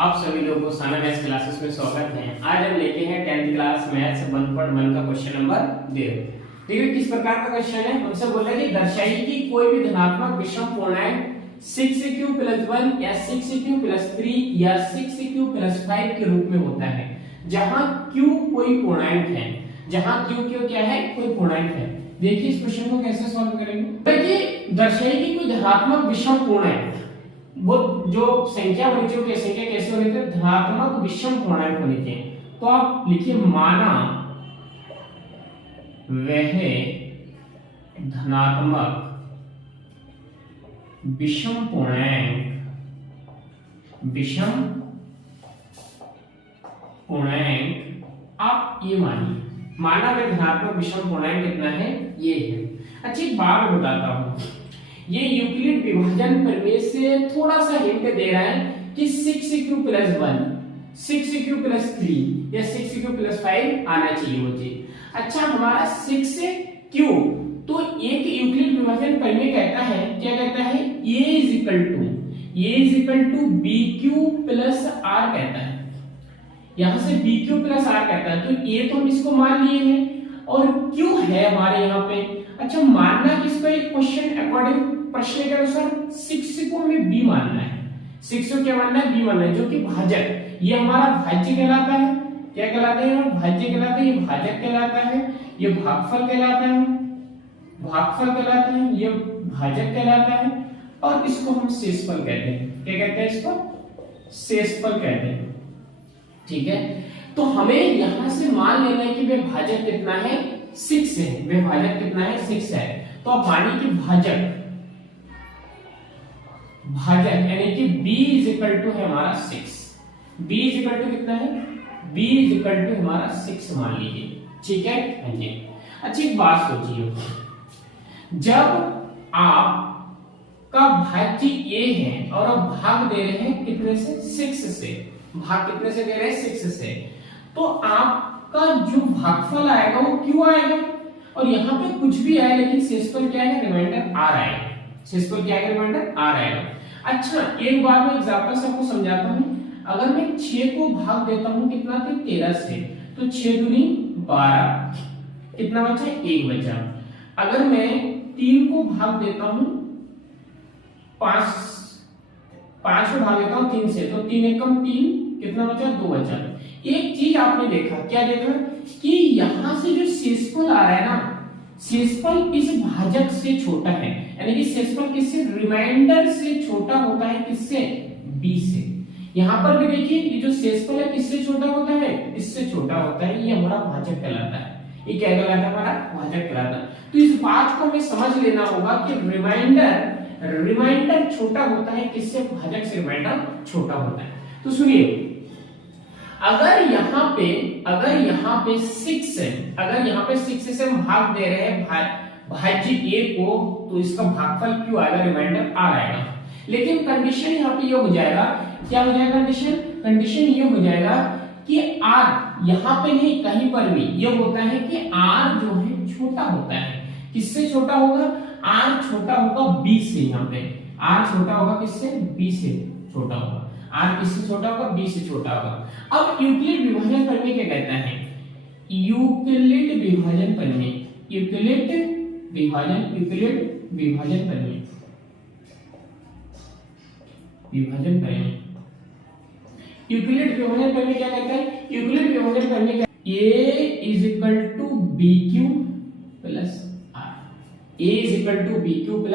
आप सभी लोगों को साना मैथ्स क्लासेस में स्वागत है। आज हम लेके हैं 10th क्लास मैथ्स 1.1 का क्वेश्चन नंबर 0। देखिए किस प्रकार का क्वेश्चन है। हमसे बोला कि दर्शाइए कि कोई भी धनात्मक विषम पूर्णांक 6q + 1 या 6q + 3 या 6q + 5 के रूप में होता है, जहां q कोई पूर्णांक है, जहां q क्या है, कोई पूर्णांक है। देखिए इस क्वेश्चन को कैसे सॉल्व करेंगे। देखिए दर्शाइए कि कोई धनात्मक विषम पूर्णांक, वो जो संख्या होनी चाहिए, वो संख्या कैसे होनी चाहिए, धनात्मक विषम पूर्णांक होनी चाहिए। तो आप लिखिए माना वह धनात्मक विषम पूर्णांक आप ये मानिए, माना वह धनात्मक विषम पूर्णांक कितना है, ये है। अच्छी बात बताता हूं, ये यूक्लिड विभाजन प्रमेय से थोड़ा सा हिंट दे रहा है कि 6q + 1, 6q + 3 या 6q + 5 आना चाहिए मुझे। अच्छा हमारा 6q, तो एक यूक्लिड विभाजन प्रमेय कहता है, क्या कहता है, a = bq + r कहता है। यहां से bq + r कहता है, तो a तो हम इसको मान लिए हैं और q है हमारे यहाँ पे। अच्छा मानना किसको, एक क्वेश्चन अकॉर्डिंग प्रश्न के अनुसार 6 को हमें b मानना है। 6 को क्या मानना है, b मानना है, जो कि भाजक, ये हमारा भाज्य कहलाता है। क्या कहलाता है, भाज्य कहलाता है, ये भाजक कहलाता है, ये भागफल कहलाता है, ये भाजक कहलाता है, और इसको हम शेषफल कहते हैं। क्या कहते हैं इसको, शेषफल कहते हैं। ठीक है, तो हमें यहां से मान लेना है कि वे भाजक कितना है, 6 है। वे भाजक कितना है, 6 है। तो आप मानिए कि भाजक यानी कि b है हमारा 6। b कितना है, b हमारा 6 मान लीजिए। ठीक है, हाँ जी। अच्छी बात सोचिए, जब आपका भाज्य a है और आप भाग दे रहे हैं कितने से, 6 से, भाग कितने से दे रहे हैं, 6 से, तो आपका जो भागफल आएगा वो q आएगा, और यहाँ पे कुछ भी आए लेकिन शेषफल क्या है, रिमाइंडर r आएगा। शेषफल क्या है, रिमाइंडर r आएगा। अच्छा एक बार मैं एग्जांपल से आपको समझाता हूं। अगर मैं 6 को भाग देता हूं कितना थे, 13 से, तो 6 दूनी 12, कितना बचा, 1 बचा। अगर मैं 3 को भाग देता हूं 5 को भाग देता हूं 3 से, तो 3 एकम 3, कितना बचा, 2 बचा। एक चीज आपने देखा, क्या देखा, कि यहां से जो शेषफल आ रहा है ना, शेषफल इस भाजक से छोटा है, यानी कि शेषफल किससे, रिमाइंडर से छोटा होता है, किससे, b से। यहां पर भी देखिए ये जो शेषफल है किससे छोटा होता है, इससे छोटा होता है, ये हमारा भाजक कहलाता है। ये क्या कहलाता है, हमारा भाजक कहलाता है। तो इस बात को हमें समझ लेना होगा कि रिमाइंडर छोटा होता है, किससे, भाजक से रिमाइंडर छोटा होता है। तो सुनिए, अगर यहाँ पे 6 है, अगर यहाँ पे 6 से हम भाग दे रहे हैं भाज्य a को, तो इसका भागफल q आएगा, रिमाइंडर r आएगा। लेकिन कंडीशन यहाँ पे ये हो जाएगा, क्या हो जाएगा कंडीशन ये हो जाएगा कि r यहाँ पे नहीं, कहीं पर भी ये होता है कि r जो है छोटा होता है। किससे छोटा होगा, r छोटा होगा b से। यहाँ पे r छोटा होगा किससे, b से छोटा होगा। r किससे छोटा होगा, b से छोटा होगा। अब यूक्लिड विभाजन प्रमेय क्या कहता है, यूक्लिड विभाजन प्रमेय, यूक्लिड विभाजन प्रमेय क्या कहता है, यूक्लिड विभाजन प्रमेय a = bq +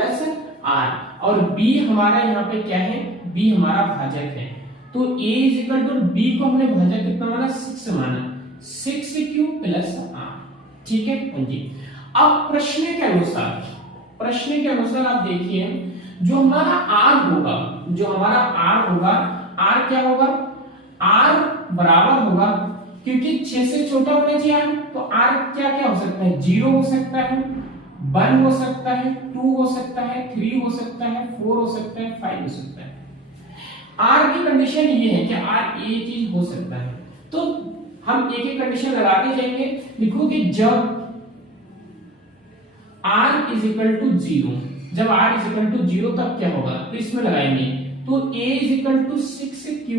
r, और b हमारा यहाँ पे क्या है, b हमारा भाजक है। तो a = b को हमने भाजक कितना माना, 6 माना, 6q + r। ठीक है, हाँ जी। अब प्रश्न के अनुसार आप देखिए, जो हमारा r होगा, r क्या होगा, r बराबर होगा, क्योंकि 6 से छोटा होना चाहिए r, तो r क्या हो सकता है, 0 हो सकता है, 1 हो सकता है, 2 हो सकता है, 3 हो सकता है, 4 हो सकता है, 5 हो सकता है। r की कंडीशन ये है कि r ये चीज हो सकता है। तो हम एक एक कंडीशन लगाते जाएंगे। लिखो कि जब r = 0, तब क्या होगा, तो इसमें लगाएंगे तो a is equal to 6q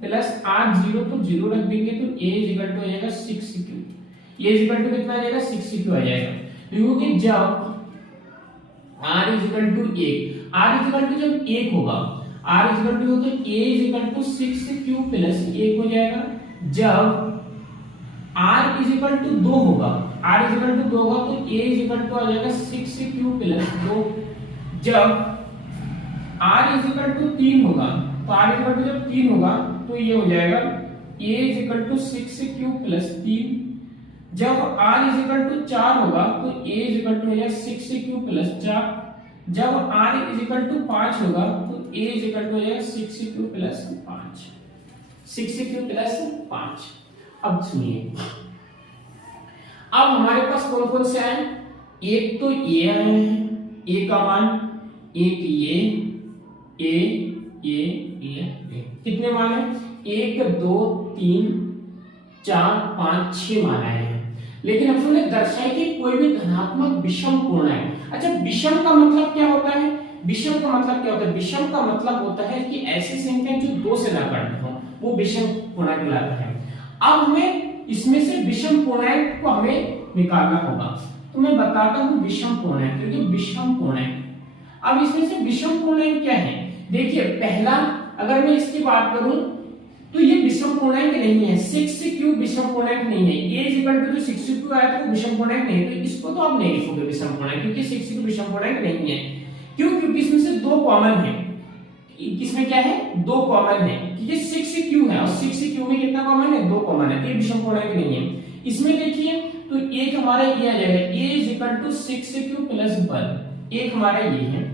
plus r 0 तो 0 रख देंगे तो a इज इक्वल टू आ जाएगा 6q, a is equal to कितना आ जाएगा 6q आ जाएगा। क्योंकि जब r is equal to 1, r is equal to जब 1 होगा, r इज इक्वल टू तो a is equal to 6q plus 1 हो जाएगा। जब r इज इक्वल टू 2 होगा, r इज इक्वल टू 2 होगा तो a इज इक्वल टू आ जाएगा 6q प्लस 2। जब r इज इक्वल टू 3 होगा तो r इज इक्वल टू जब 3 होगा तो ये हो जाएगा a is equal to 6q plus 3। जब r इज इक्वल टू 4 होगा तो a इज इक्वल टू हो जाएगा 6q प्लस 4। जब r इज इक्वल टू 5 होगा तो a इज इक्वल टू हो जाएगा 6q प्लस 5, 6q प्लस 5। अब सुनिए, अब हमारे पास कौन कौन से आए, एक तो a आए हैं, a का मान, एक ये a कितने मान है, 1 2 3 4 5 6 मान आए हैं। लेकिन हमने दर्शाया कि कोई भी धनात्मक विषम पूर्ण है। अच्छा, विषम का मतलब क्या होता है, विषम का मतलब क्या होता है, विषम का मतलब होता है कि ऐसी संख्या जो 2 से ना घट हो वो विषम पूर्णांक कहलाता है। अब हमें इसमें से विषम पूर्णांक को हमें निकालना होगा, तो मैं बताता हूं विषम पूर्णांक, क्योंकि विषम पूर्णांक, अब इसमें से विषम पूर्णांक क्या है, देखिए पहला अगर मैं इसकी बात करूं तो ये विषम पूर्णांक नहीं है, 6q विषम पूर्णांक नहीं है, a इज इक्वल टू जो 6q आया था वो विषम पूर्णांक नहीं है, तो इसको तो आप नहीं लिखोगे विषम पूर्णांक, क्योंकि 6q विषम पूर्णांक नहीं है। क्यों, क्योंकि इसमें से 2 कॉमन है, इसमें क्या है 2 कॉमन है, क्योंकि 6q है और 6q में कितना कॉमन है 2 कॉमन है, तो ये विषम पूर्णांक नहीं है। इसमें देखिए तो एक हमारा ये आ जाएगा a is equal to 6q plus 1, एक हमारा ये है,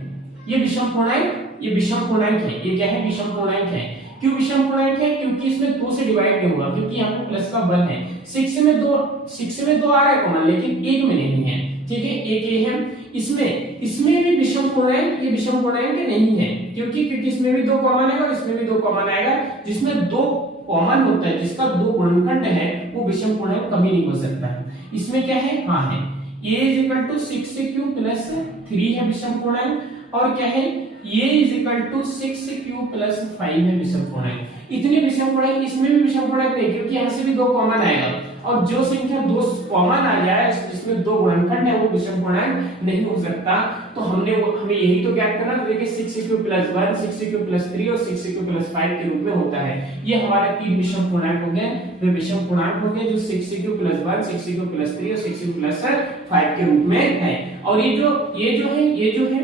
ये विषम पूर्णांक, ये विषम पूर्णांक है, ये क्या है विषम पूर्णांक है। क्यों विषम पूर्णांक है, क्योंकि इसमें 2 से डिवाइड नहीं होगा, क्योंकि यहाँ पे प्लस का 1 है, 6 में 2 आ रहा है कॉमन, लेकिन एक में नहीं है, ठीक है, एक ये है। इसमें भी विषम पूर्णांक, ये विषम पूर्णांक नहीं है, क्योंकि इसमें भी 2 कॉमन है और इसमें भी 2 कॉमन आएगा, जिसमें 2 कॉमन होता है, जिसका 2 गुणनखंड है वो विषम पूर्णांक कभी नहीं हो सकता है। इसमें क्या है, हाँ है, a is equal to 6q plus 3 है विषम पूर्णांक, और क्या है a is equal to 6q plus 5 है विषम पूर्णांक। इतने विषम पूर्णांक, इसमें भी विषम पूर्णांक नहीं, क्योंकि यहाँ से भी 2 कॉमन आएगा, और जो संख्या 2 कॉमन आ जाए जिसमें 2 गुणनखंड है वो विषम पूर्णांक नहीं हो सकता। तो हमें यही तो ज्ञात करना था कि 6q प्लस 1, 6q प्लस 3 और 6q प्लस 5 के रूप में होता है। ये हमारे 3 विषम पूर्णांक हो गए, वे विषम पूर्णांक हो गए जो 6q प्लस 1, 6q प्लस 3 और 6q प्लस 5 के रूप में है। और ये जो है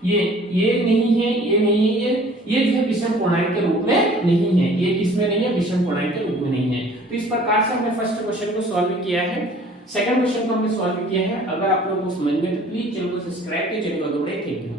ये नहीं है, ये नहीं है, ये जो है विषम पूर्णांक के रूप में नहीं है, ये किसमें नहीं है, विषम पूर्णांक के रूप में नहीं है। तो इस प्रकार से हमने फर्स्ट क्वेश्चन को सॉल्व किया है। सेकंड क्वेश्चन को हमने सॉल्व किया है। अगर आप लोगों को समझ में तो प्लीज चैनल को सब्सक्राइब कीजिए। Thank you.